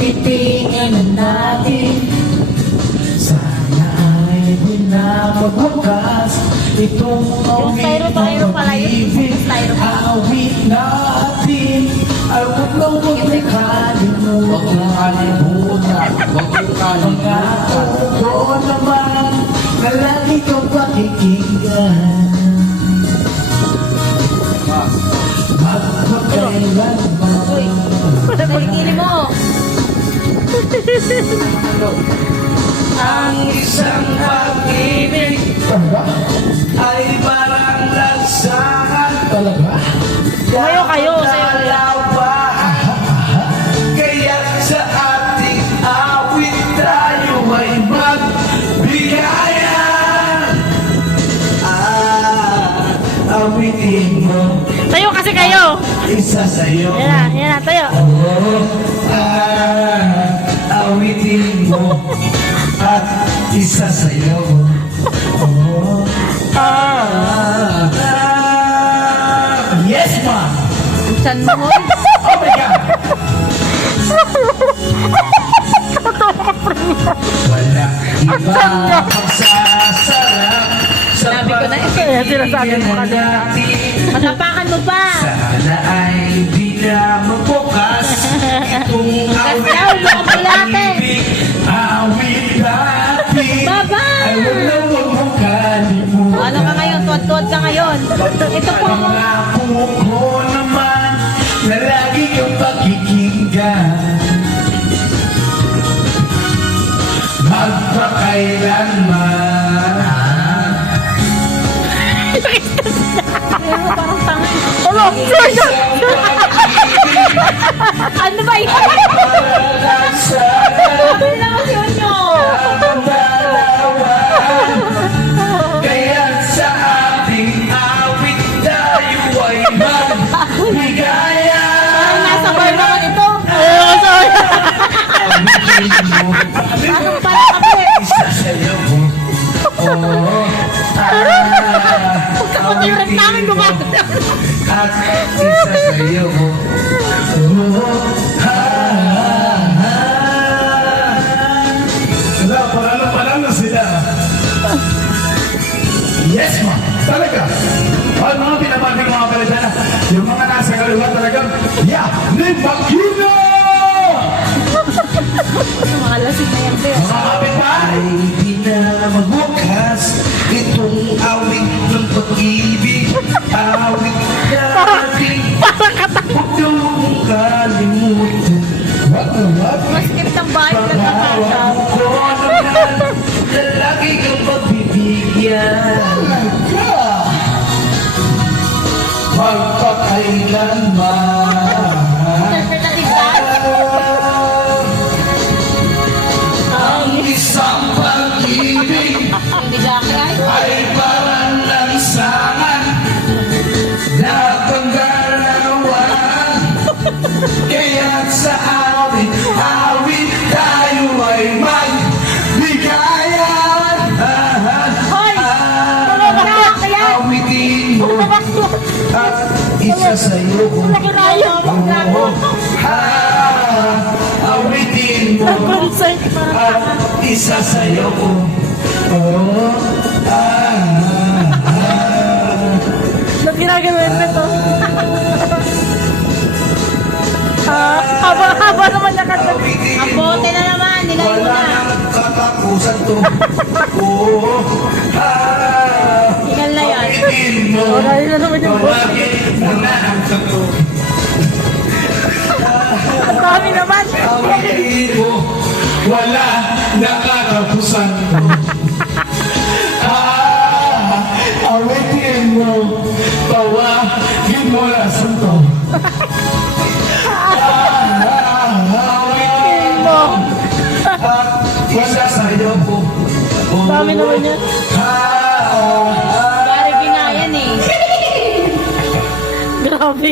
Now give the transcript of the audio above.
pagtitingan natin. Sana ay di na magwakas itong awit ng pag-ibig. Awit natin ay huwag lang magkalimutan. Pangako naman na lagi kang pakikinggan. Magpakailanman. Pagkili mo. Ang isang pag-ibig ay parang lansangan. Talaga? Tumayo kayo. Dalawa. Kaya sa ating awit tayo ay magbigayan. Awitin mo. Tayo kasi kayo. Isa sa'yo. Yan na, tayo. Awitin mo at isa sa'yo. Yes, ma'am. Saan mo? Oh my God. Wala iba ang sasarap sa Sabi ko na ito. Sinasabi mo kanina. Matapakan mo pa. Sana ay di na magbukas itong awit ng pag-ibig. Awit natin Baba! ay huwag na huwag mong kalimutan. Ano ka ngayon? Tuwad-tuwad ka ngayon. Ito po. Pangako ko naman na lagi kang pakikinggan. Magpakailanman. Pero parang tanga. Ano? Ano ba ito? Sabi naman si Onyo. Kaya sa ating awit tayo ay magbigaya. Parang nasa bar naman ito. Anong pala kape? Isa sa'yo. Pagkakutirat namin gumagana. At isa sa'yo. Panalo sila. Yes, ma. Talaga. At mga pinabanding mga kaladana, yung mga nasa kaluwa talagang, yeah, Limpagino! Mga lasing na yan, Bea. Mga kapitbahay, di na magbukas itong awit ng pag-ibig. Awit natin. Parang katakot. Huwag na huwag mong kalimutan. Wag. Maskip ng bahay na nakakaw. Pangako ko naman na lagi kang pagbibigyan. Magpakailanman. Ang isang pag-ibig Hindi ka kaya? ay parang lansangan na panggalawan. Kaya sa awit tayo ay magbigayan. Hoy! Tumabas kaya? Awitin mo at isa sa'yo. Nakinayo mo. Awitin mo at isa sa'yo. Ba't ginagawa ito? Haba naman nakatag. Ang bote na naman, nilayo Wala na. nang katapusan to. Hingal na yan. Awitin mo. Wala na naman yung bote. Tawagin mo na ang sato. Ang dami naman. Awitin mo. Wala na katapusan to. Awitin mo. Tawagin mo na ang sato. Awitin mo. Isa sa'yo po. Dami naman yan. Bari nga yan eh. Grabe.